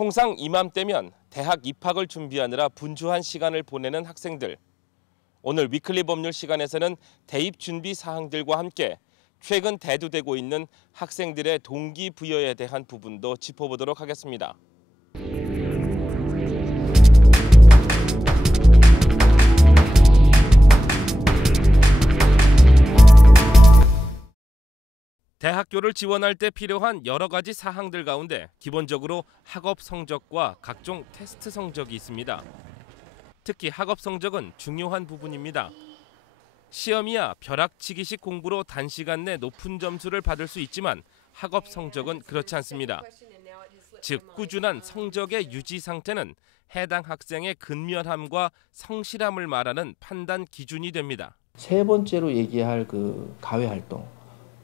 통상 이맘때면 대학 입학을 준비하느라 분주한 시간을 보내는 학생들. 오늘 위클리 법률 시간에서는 대입 준비 사항들과 함께 최근 대두되고 있는 학생들의 동기부여에 대한 부분도 짚어보도록 하겠습니다. 대학교를 지원할 때 필요한 여러 가지 사항들 가운데 기본적으로 학업 성적과 각종 테스트 성적이 있습니다. 특히 학업 성적은 중요한 부분입니다. 시험이야 벼락치기식 공부로 단시간 내 높은 점수를 받을 수 있지만 학업 성적은 그렇지 않습니다. 즉 꾸준한 성적의 유지 상태는 해당 학생의 근면함과 성실함을 말하는 판단 기준이 됩니다. 세 번째로 얘기할 그 가외 활동,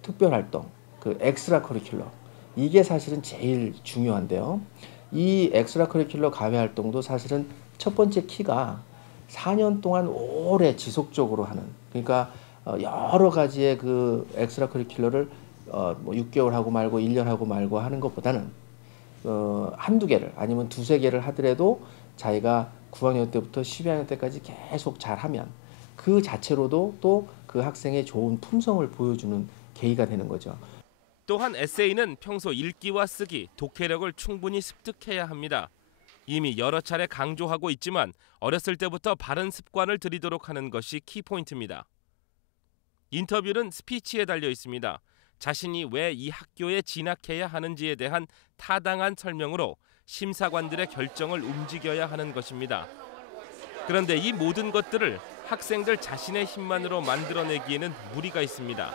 특별 활동, 그 엑스트라 커리큘러, 이게 사실은 제일 중요한데요. 이 엑스트라 커리큘러 가외 활동도 사실은 첫 번째 키가 4년 동안 오래 지속적으로 하는, 그러니까 여러 가지의 그 엑스트라 커리큘러를 뭐 6개월 하고 말고 1년 하고 말고 하는 것보다는 한두 개를 아니면 두세 개를 하더라도 자기가 9학년 때부터 12학년 때까지 계속 잘하면 그 자체로도 또 그 학생의 좋은 품성을 보여주는 계기가 되는 거죠. 또한 에세이는 평소 읽기와 쓰기, 독해력을 충분히 습득해야 합니다. 이미 여러 차례 강조하고 있지만 어렸을 때부터 바른 습관을 들이도록 하는 것이 키포인트입니다. 인터뷰는 스피치에 달려 있습니다. 자신이 왜 이 학교에 진학해야 하는지에 대한 타당한 설명으로 심사관들의 결정을 움직여야 하는 것입니다. 그런데 이 모든 것들을 학생들 자신의 힘만으로 만들어내기에는 무리가 있습니다.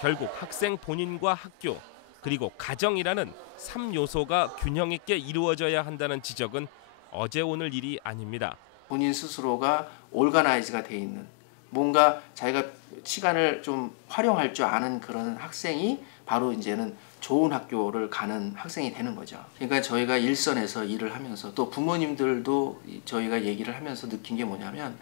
결국 학생 본인과 학교, 그리고 가정이라는 3요소가 균형 있게 이루어져야 한다는 지적은 어제 오늘 일이 아닙니다. 본인 스스로가 올가나이즈가 돼 있는, 뭔가 자기가 시간을 좀 활용할 줄 아는 그런 학생이 바로 이제는 좋은 학교를 가는 학생이 되는 거죠. 그러니까 저희가 일선에서 일을 하면서 또 부모님들도 저희가 얘기를 하면서 느낀 게 뭐냐면,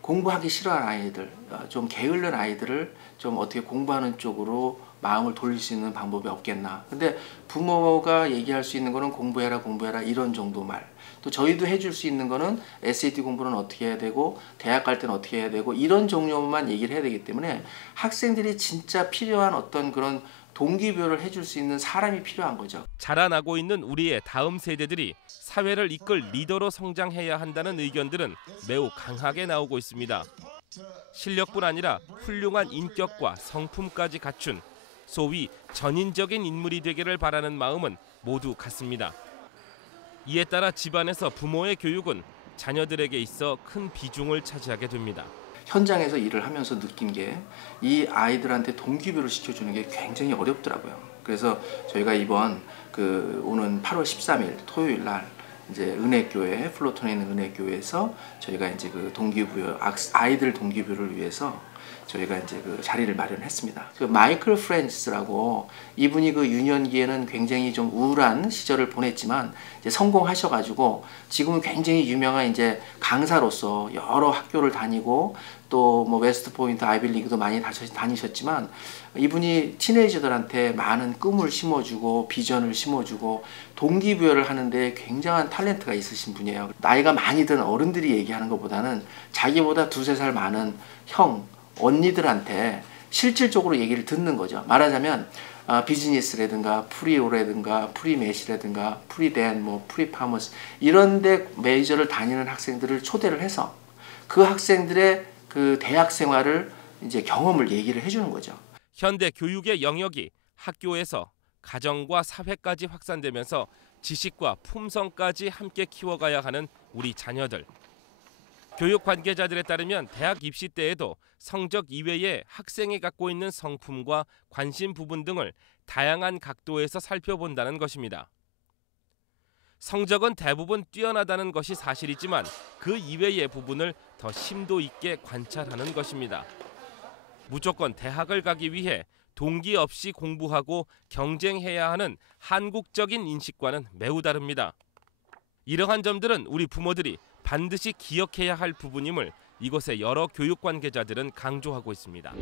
공부하기 싫어하는 아이들, 좀 게으른 아이들을 좀 어떻게 공부하는 쪽으로 마음을 돌릴 수 있는 방법이 없겠나. 근데 부모가 얘기할 수 있는 거는 공부해라 공부해라 이런 정도 말. 또 저희도 해줄 수 있는 거는 SAT 공부는 어떻게 해야 되고 대학 갈 때는 어떻게 해야 되고 이런 종류만 얘기를 해야 되기 때문에 학생들이 진짜 필요한 어떤 그런 동기부여를 해줄 수 있는 사람이 필요한 거죠. 자라나고 있는 우리의 다음 세대들이 사회를 이끌 리더로 성장해야 한다는 의견들은 매우 강하게 나오고 있습니다. 실력뿐 아니라 훌륭한 인격과 성품까지 갖춘 소위 전인적인 인물이 되기를 바라는 마음은 모두 같습니다. 이에 따라 집안에서 부모의 교육은 자녀들에게 있어 큰 비중을 차지하게 됩니다. 현장에서 일을 하면서 느낀 게 이 아이들한테 동기부여를 시켜주는 게 굉장히 어렵더라고요. 그래서 저희가 이번 오는 8월 13일 토요일 날 이제 은혜교회, 플로톤에 있는 은혜교회에서 저희가 이제 그 동기부여, 아이들 동기부여를 위해서 저희가 이제 그 자리를 마련했습니다. 그 마이클 프랜시스라고, 이분이 그 유년기에는 굉장히 좀 우울한 시절을 보냈지만 이제 성공하셔가지고 지금은 굉장히 유명한 이제 강사로서 여러 학교를 다니고 또 뭐 웨스트포인트 아이빌리그도 많이 다니셨지만, 이분이 티네이저들한테 많은 꿈을 심어주고 비전을 심어주고 동기부여를 하는데 굉장한 탤런트가 있으신 분이에요. 나이가 많이 든 어른들이 얘기하는 것보다는 자기보다 두세 살 많은 형, 언니들한테 실질적으로 얘기를 듣는 거죠. 말하자면 비즈니스라든가 프리오라든가 프리메시라든가 프리댄, 뭐 프리파머스 이런 데 메이저를 다니는 학생들을 초대를 해서 그 학생들의 그 대학 생활을 이제 경험을 얘기를 해주는 거죠. 현대 교육의 영역이 학교에서 가정과 사회까지 확산되면서 지식과 품성까지 함께 키워가야 하는 우리 자녀들. 교육 관계자들에 따르면 대학 입시 때에도 성적 이외에 학생이 갖고 있는 성품과 관심 부분 등을 다양한 각도에서 살펴본다는 것입니다. 성적은 대부분 뛰어나다는 것이 사실이지만 그 이외의 부분을 더 심도 있게 관찰하는 것입니다. 무조건 대학을 가기 위해 동기 없이 공부하고 경쟁해야 하는 한국적인 인식과는 매우 다릅니다. 이러한 점들은 우리 부모들이 반드시 기억해야 할 부분임을 이곳의 여러 교육 관계자들은 강조하고 있습니다.